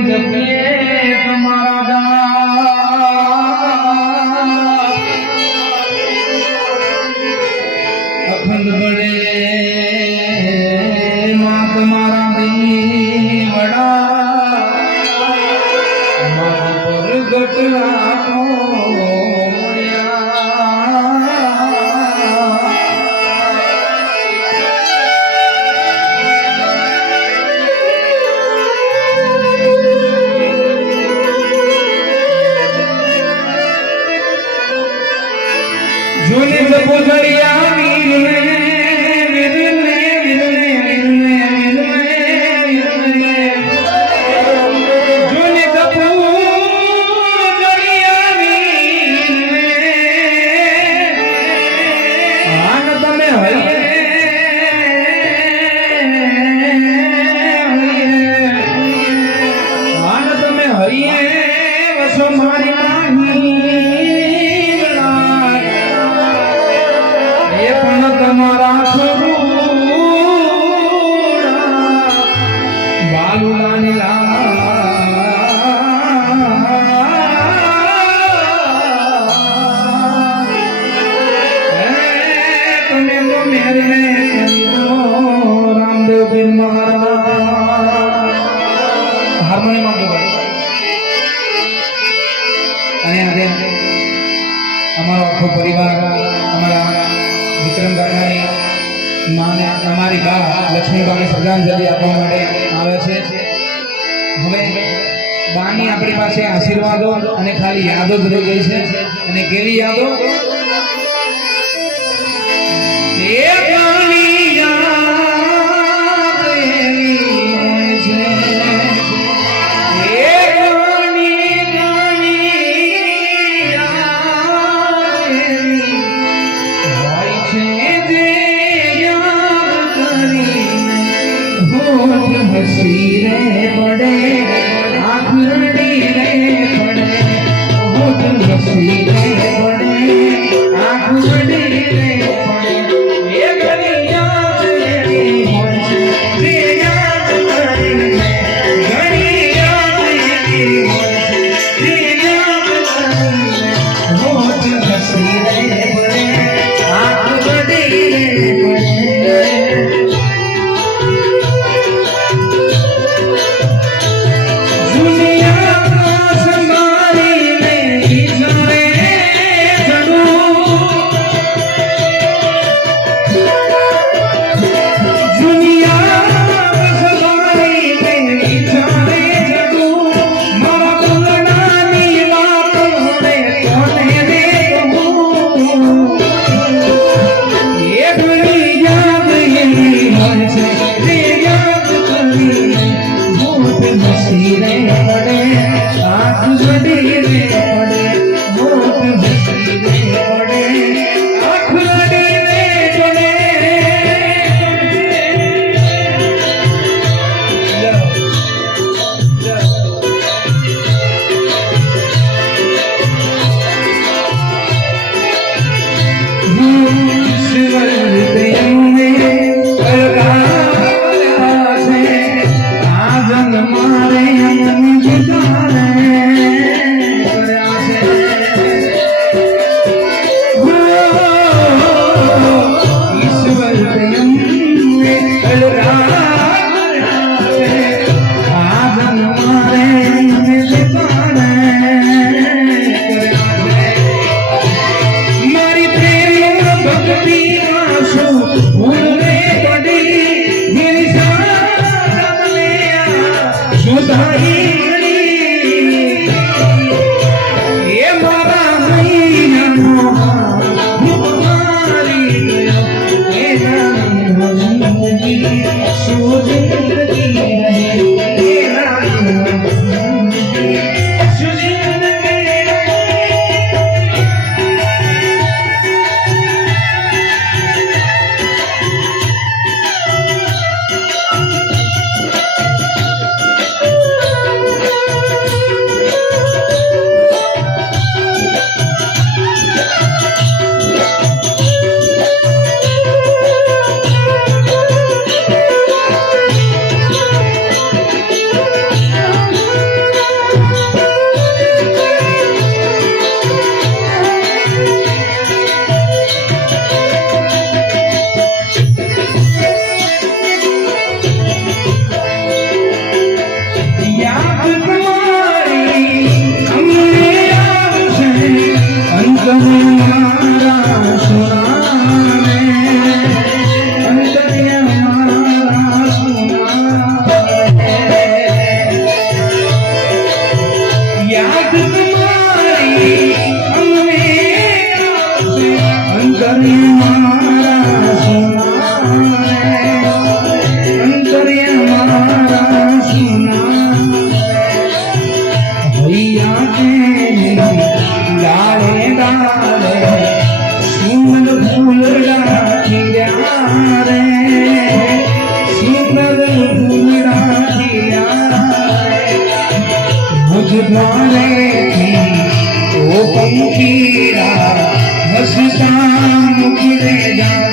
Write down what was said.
જપીએ તમારા અખંડ બળે માં તમારા વડા મારા પ્રગટ રાખો જોને જપો જડિયા વીરને વીરને વીરને વીરને વીરને જોને જપો જડિયા વીરને આન તમે હૈયે આન તમે હૈયે વસો મારી માહી તમારા સ્વરૂપ બાલુલાની તમે તો મેરે રામદેવ પીર મહારાજ હાર્મોનિયમ ભાઈ અને આજે અમારો આખો પરિવાર અમારા વિક્રમ કાકાની માને અમારી બા લક્ષ્મીબાની શ્રદ્ધાંજલિ આપવા માટે આવે છે. હવે બાની આપણી પાસે આશીર્વાદો અને ખાલી યાદો જ રહી ગઈ છે. અને કેવી યાદો? દ્વારેથી ઓ પંખીરા હસતા મુખડે જા